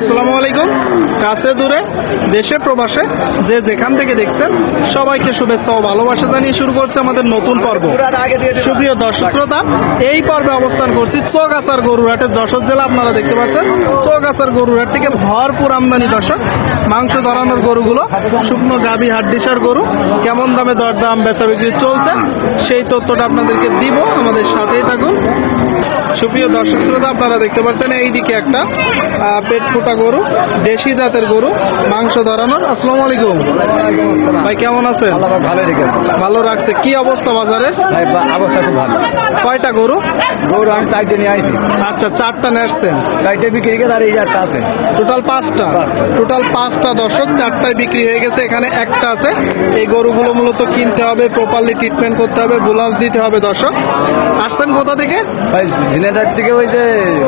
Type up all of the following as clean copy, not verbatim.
আসসালামু আলাইকুম। কাছে দূরে দেশে প্রবাসে যে যেখান থেকে দেখছেন সবাইকে শুভেচ্ছা ও ভালোবাসা জানিয়ে শুরু করছে আমাদের নতুন পর্ব। সুপ্রিয় দর্শক শ্রোতা, এই পর্বে অবস্থান করছি চৌগাছার গরুরহাটের যশোর জেলা। আপনারা দেখতে পাচ্ছেন চৌগাছার গরুরহাট থেকে ভরপুর আমদানি দর্শক। মাংস ধরানোর গরুগুলো শুকনো গাভী হাড্ডিসার গরু কেমন দামে দরদাম বেচা বিক্রি চলছে সেই তথ্যটা আপনাদেরকে দিব, আমাদের সাথেই থাকুন। সুপ্রিয় দর্শক শ্রোতা, আপনারা দেখতে পাচ্ছেন এইদিকে একটা পেট ফুটা গরু, দেশি জাতের গরু মাংস ধরানোর। আসসালামু আলাইকুম ভাই, কেমন আছেন? ভালো রাখছে। কি অবস্থা বাজারের? অবস্থা খুব ভালো। কয়টা গরু? গরু আমি 4টে নিয়ে আইছি। আচ্ছা, 4টা নেসছেন। 4টে বিক্রি গেছে আর এই 4টা আছে। টোটাল 5টা। টোটাল 5টা দর্শক, 4টায় বিক্রি হয়ে গেছে, এখানে একটা আছে। এই গরুগুলো মূলত কিনতে হবে, প্রপারলি ট্রিটমেন্ট করতে হবে, বুলাস দিতে হবে। দর্শক আসছেন কোথা থেকে? ভাই ঝিনাইদহ থেকে, ওই যে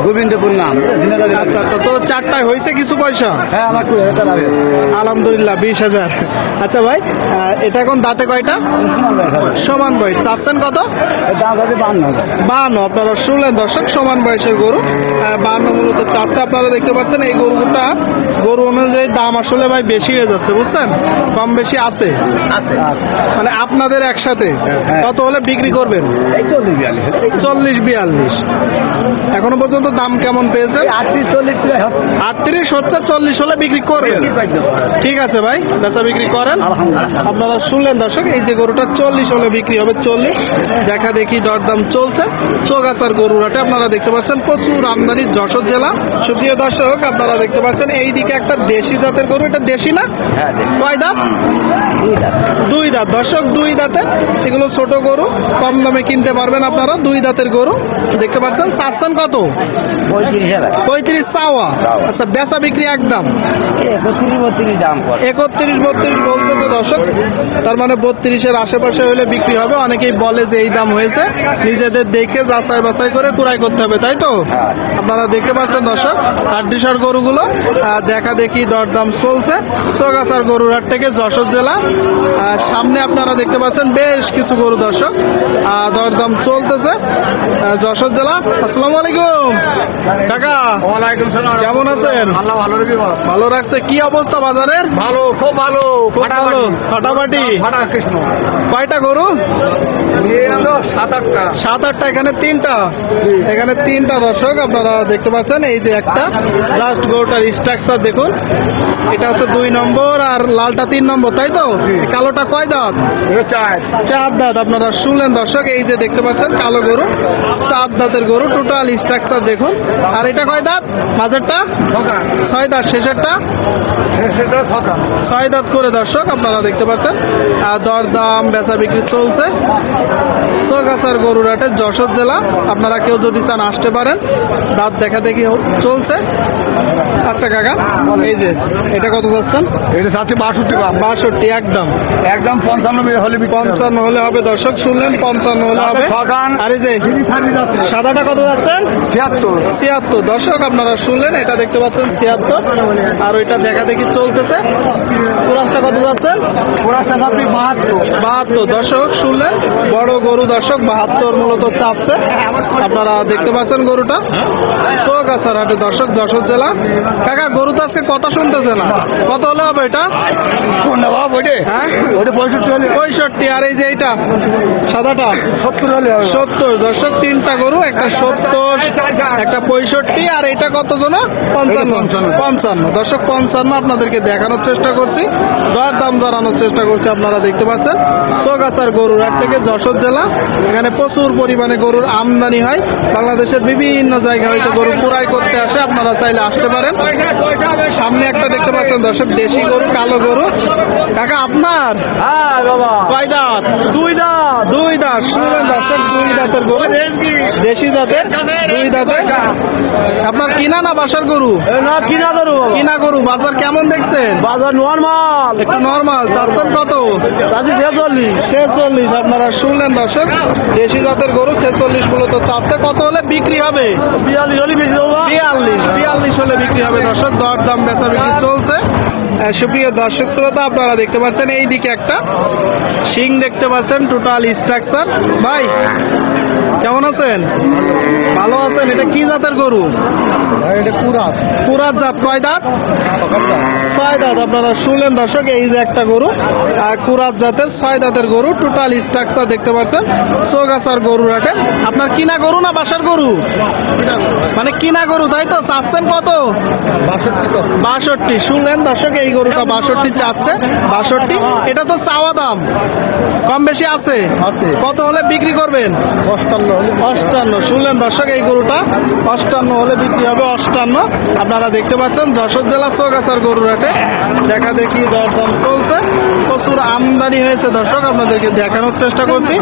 গোবিন্দপুর নাম ঝিনাইদহ। আচ্ছা আচ্ছা, তো 4টায় হয়েছে কিছু পয়সা? হ্যাঁ, আমার 20,000 টাকা লাগে। আলহামদুলিল্লাহ, 20,000। আচ্ছা ভাই, এটা এখন দাঁতে কয়টা? সমান বয়স। চাচ্ছেন কত? দাম আছে 52,000। 52। আপনারা শুনলেন দর্শক, সমান বয়সের গরু 52 মূলত চাচ্ছে। আপনারা দেখতে পাচ্ছেন এই গরুটা গরু অনুযায়ী দাম আসলে ভাই বেশি হয়ে যাচ্ছে, বুঝছেন? কম বেশি আছে মানে আপনাদের একসাথে কত হলে বিক্রি করবেন? এই 40-42। 40-42। এখনো পর্যন্ত দাম কেমন পেয়েছেন? 38 হচ্ছে, 40 হলে বিক্রি করবেন। ঠিক আছে ভাই, বেচা বিক্রি করেন। আপনারা শুনলেন দর্শক, এই যে গরুটা 40 হলে বিক্রি হবে। 40 দেখা দেখি দরদাম চলছে চৌগাছার গরুরহাটে। আপনারা দেখতে পাচ্ছেন প্রচুর আমদানি যশোর জেলা। সুপ্রিয় দর্শক, আপনারা দেখতে পাচ্ছেন এইদিকে একটা দেশি জাতের গরু। এটা দেশি না? কয় দাঁত? 2 দাঁত। দর্শক 2 দাঁতের এগুলো ছোট গরু, কম দামে কিনতে পারবেন আপনারা। 2 দাঁতের গরু দেখতে পাচ্ছেন। চাচ্ছেন কত? 35 চাওয়া। আচ্ছা, বেচা বিক্রি একদম 31-32 দাম। 31-32 বলতেছে দর্শক, তার মানে 32-এর আশেপাশে হলে বিক্রি হবে। অনেকেই বলে যে এই দাম হয়েছে, নিজেদের দেখে যাচাই বাছাই করে ক্রয় করতে হবে, তাই তো? আপনারা দেখতে পাচ্ছেন দর্শক, হাড্ডিসার গরুগুলো দেখা দেখি দরদাম চলছে চৌগাছার গরুরহাট থেকে যশোর জেলা। সামনে আপনারা দেখতে পাচ্ছেন বেশ কিছু গরু দর্শক, দরদাম চলতেছে যশোর জেলা। আসসালামু আলাইকুম কাকা। ওয়ালাইকুম সালাম। কেমন আছেন? আল্লাহ ভালো রাখবে। ভালো রাখছে। কি অবস্থা বাজারের? ভালো, খুব ভালো। ফাটাফাটি। ফাটা কৃষ্ণ। কয়টা গরু? 7-8টা। 7-8টা। এখানে 3টা। এখানে 3টা দর্শক, আপনারা দেখতে পাচ্ছেন। এই যে একটা জাস্ট গরুটার স্ট্রাকচার দেখুন। এটা হচ্ছে 2 নম্বর আর লালটা 3 নম্বর, তাই তো? কালোটা কয় দাঁত? 4 দাঁত। আপনারা শুনলেন দর্শক, এই যে দেখতে পাচ্ছেন কালো গরু 7 দাঁতের গরু। টোটাল স্ট্রাকচার দেখুন। আর এটা কয় দাঁত? মাঝেরটা 6 দাঁত, শেষেরটা 6 দাঁত করে দর্শক আপনারা দেখতে পাচ্ছেন। আর দরদাম বেচা বিক্রি চলছে চৌগাছার গরুরহাটে যশোর জেলা। আপনারা কেউ যদি চান আসতে পারেন, দাঁত দেখা দেখি চলছে। আচ্ছা কাকা, এই যে এটা কত যাচ্ছেন? এটা চাচ্ছি 62। 62 একদম। একদম 55 হলে 55 হলে হবে দর্শক, শুনলেন? 55 হলে হবে। আর এই যে সাদাটা কত যাচ্ছেন? 76। দর্শক আপনারা শুনলেন, এটা দেখতে পাচ্ছেন 76। আর ওইটা দেখা দেখি চলতেছে। পুরাসটা কত যাচ্ছেন? 72। দর্শক শুনলেন, বড় গরু দর্শক 72 মূলত চাচ্ছে। আপনারা দেখতে পাচ্ছেন গরুটা চৌগাছার হাটে দর্শক যশোর জেলা। কাকা, গরু তো আজকে কথা শুনতেছে না, কত হলে হবে এটা? হ্যাঁ, 65। আর এই যে এইটা সাদাটা 70। দর্শক 3টা গরু, একটা 70, একটা 65, আর এটা কত জন? 55। দর্শক 55 আপনাদেরকে দেখানোর চেষ্টা করছি, দর দাম জানানোর চেষ্টা করছি। আপনারা দেখতে পাচ্ছেন চৌগাছার গরুরহাট থেকে যশোর জেলা। এখানে প্রচুর পরিমাণে গরুর আমদানি হয়। বাংলাদেশের বিভিন্ন জায়গা হয়তো গরু ক্রয় করতে আসে, আপনারা চাইলে আসতে পারেন। সামনে একটা দেখতে পাচ্ছেন দর্শক দেশি গরু, কালো গরু। কাকা আপনার? হ্যাঁ বাবা। কয় দাঁত? 2 দাঁত। 2 দাঁত। শুনলেন দর্শক, 2 দাঁতের গরু, দেশি জাতের 2 দাঁতের। আপনার কিনা না বাসার গরু? না, কিনা গরু। কিনা গরু। বাজার কেমন দেখছেন? বাজার নরমাল, একটু নরমাল। চাচ্ছেন কত? 46। আপনারা শুনলেন দর্শক, দেশি জাতের গরু 46 মূলত চাচ্ছে। কত হলে বিক্রি হবে? 42 হলে বেশি দেবো। 42 হলে বিক্রি হবে দর্শক। দর দাম বেচা বিক্রি চলছে। সুপ্রিয় দর্শক শ্রোতা, আপনারা দেখতে পাচ্ছেন এইদিকে একটা শিং দেখতে পাচ্ছেন, টোটাল স্ট্রাকচার। ভাই কেমন আছেন? ভালো আছেন। এটা কি জাতের গরু? এটা কুরাস পুরাত জাত, কয় দাঁত? সকালটা 6 দাঁত। আপনারা শুনলেন দর্শক, এই যে একটা গরু কুরাত জাতের 6 দাঁতের গরু, টোটাল স্ট্রাকচার দেখতে পাচ্ছেন চৌগাছার গরুর হাটে। আপনার কিনা গরু না বাসার গরু? মানে কিনা গরু, তাই তো? চাচ্ছেন কত? 62। শুনলেন দর্শক, এই গরুটা 62 চাচ্ছে। 62, এটা তো চাওয়া দাম, কম বেশি আছে? আছে। কত হলে বিক্রি করবেন? 58। শুনলেন দর্শক, এই গরুটা 58 হলে বিক্রি হবে। 58 আপনারা দেখতে পাচ্ছেন যশোর জেলা চৌগাছার গরুর হাটে দেখা দেখি দরদাম চলছে। প্রচুর আমদানি হয়েছে দর্শক, আপনাদেরকে দেখানোর চেষ্টা করছি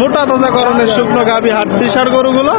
মোটা তাজা করণের শুকনো গাভী হাড্ডিসার গরুগুলো।